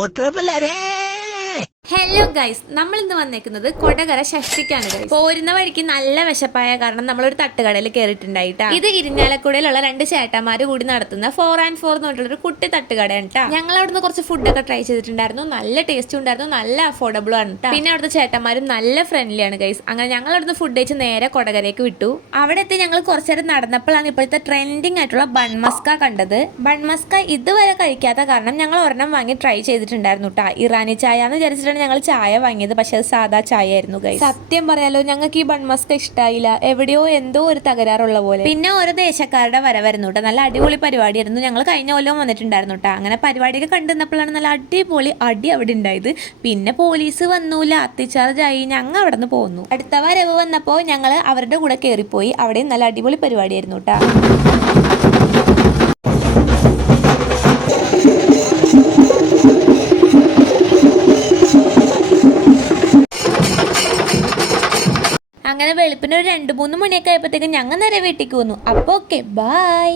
കൊട്ടുവെപ്പല്ലേ. Hello guys, നമ്മൾ ഇന്ന് വന്നേക്കുന്നത് കൊടകര ഷഷ്ടിക്കാണ് ഗൈസ്. പോരുന്ന വഴിക്ക് നല്ല വിശപ്പായ കാരണം നമ്മളൊരു തട്ടുകടയിൽ കയറിയിട്ടുണ്ടായിട്ടാ. ഇത് ഇരിഞ്ഞാലക്കുടയിലുള്ള രണ്ട് ചേട്ടന്മാര് കൂടി നടത്തുന്ന 4&4 എന്ന് പറഞ്ഞിട്ടുള്ള കുട്ടി തട്ടുകടയാണ് ട്ടാ. ഞങ്ങൾ അവിടുന്ന് കുറച്ച് ഫുഡൊക്കെ ട്രൈ ചെയ്തിട്ടുണ്ടായിരുന്നു. നല്ല ടേസ്റ്റും ഉണ്ടായിരുന്നു, നല്ല അഫോർഡബിളും ആണ് ട്ടാ. പിന്നെ അവിടുത്തെ ചേട്ടന്മാരും നല്ല ഫ്രണ്ട്ലി ആണ് ഗൈസ്. അങ്ങനെ ഞങ്ങൾ അവിടുന്ന് ഫുഡ് കഴിച്ച് നേരെ കൊടകരയ്ക്ക് വിട്ടു. അവിടെ എത്തി ഞങ്ങൾ കുറച്ചു നേരം നടന്നപ്പോഴാണ് ഇപ്പോഴത്തെ ട്രെൻഡിങ് ആയിട്ടുള്ള ബൺമസ്ക കണ്ടത്. ബൺമസ്ക ഇതുവരെ കഴിക്കാത്ത കാരണം ഞങ്ങൾ ഒരെണ്ണം വാങ്ങി ട്രൈ ചെയ്തിട്ടുണ്ടായിരുന്നു ട്ടാ. ഇറാനി ചായ എന്ന് വിചാരിച്ചിട്ടാണ് ഞങ്ങൾ ചായ വാങ്ങിയത്, പക്ഷെ അത് സാധാ ചായ ആയിരുന്നു ഗൈസ്. സത്യം പറയാലോ, ഞങ്ങൾക്ക് ഈ ബൺമസ്ക ഇഷ്ടമായില്ല. എവിടെയോ എന്തോ ഒരു തകരാറുള്ള പോലെ. പിന്നെ ഓരോ ദേശക്കാരുടെ വരവായിരുന്നു കേട്ടോ. നല്ല അടിപൊളി പരിപാടിയായിരുന്നു. ഞങ്ങൾ കഴിഞ്ഞ കൊല്ലം വന്നിട്ടുണ്ടായിരുന്നു കേട്ടോ. അങ്ങനെ പരിപാടിയൊക്കെ കണ്ടുവന്നപ്പോഴാണ് നല്ല അടിപൊളി അടി അവിടെ ഉണ്ടായത്. പിന്നെ പോലീസ് വന്നു, ലാത്തി ചാർജ് ആയി, ഞങ്ങൾ അവിടെ നിന്ന് പോന്നു. അടുത്ത വരവ് വന്നപ്പോൾ ഞങ്ങൾ അവരുടെ കൂടെ കയറിപ്പോയി. അവിടെ നല്ല അടിപൊളി പരിപാടിയായിരുന്നു കേട്ടോ. അങ്ങനെ വെളുപ്പിന് ഒരു 2-3 മണിയൊക്കെ ആയപ്പോഴത്തേക്കും ഞങ്ങൾ നേരെ വീട്ടിലേക്ക് വന്നു. അപ്പോൾ ഓക്കെ, ബൈ.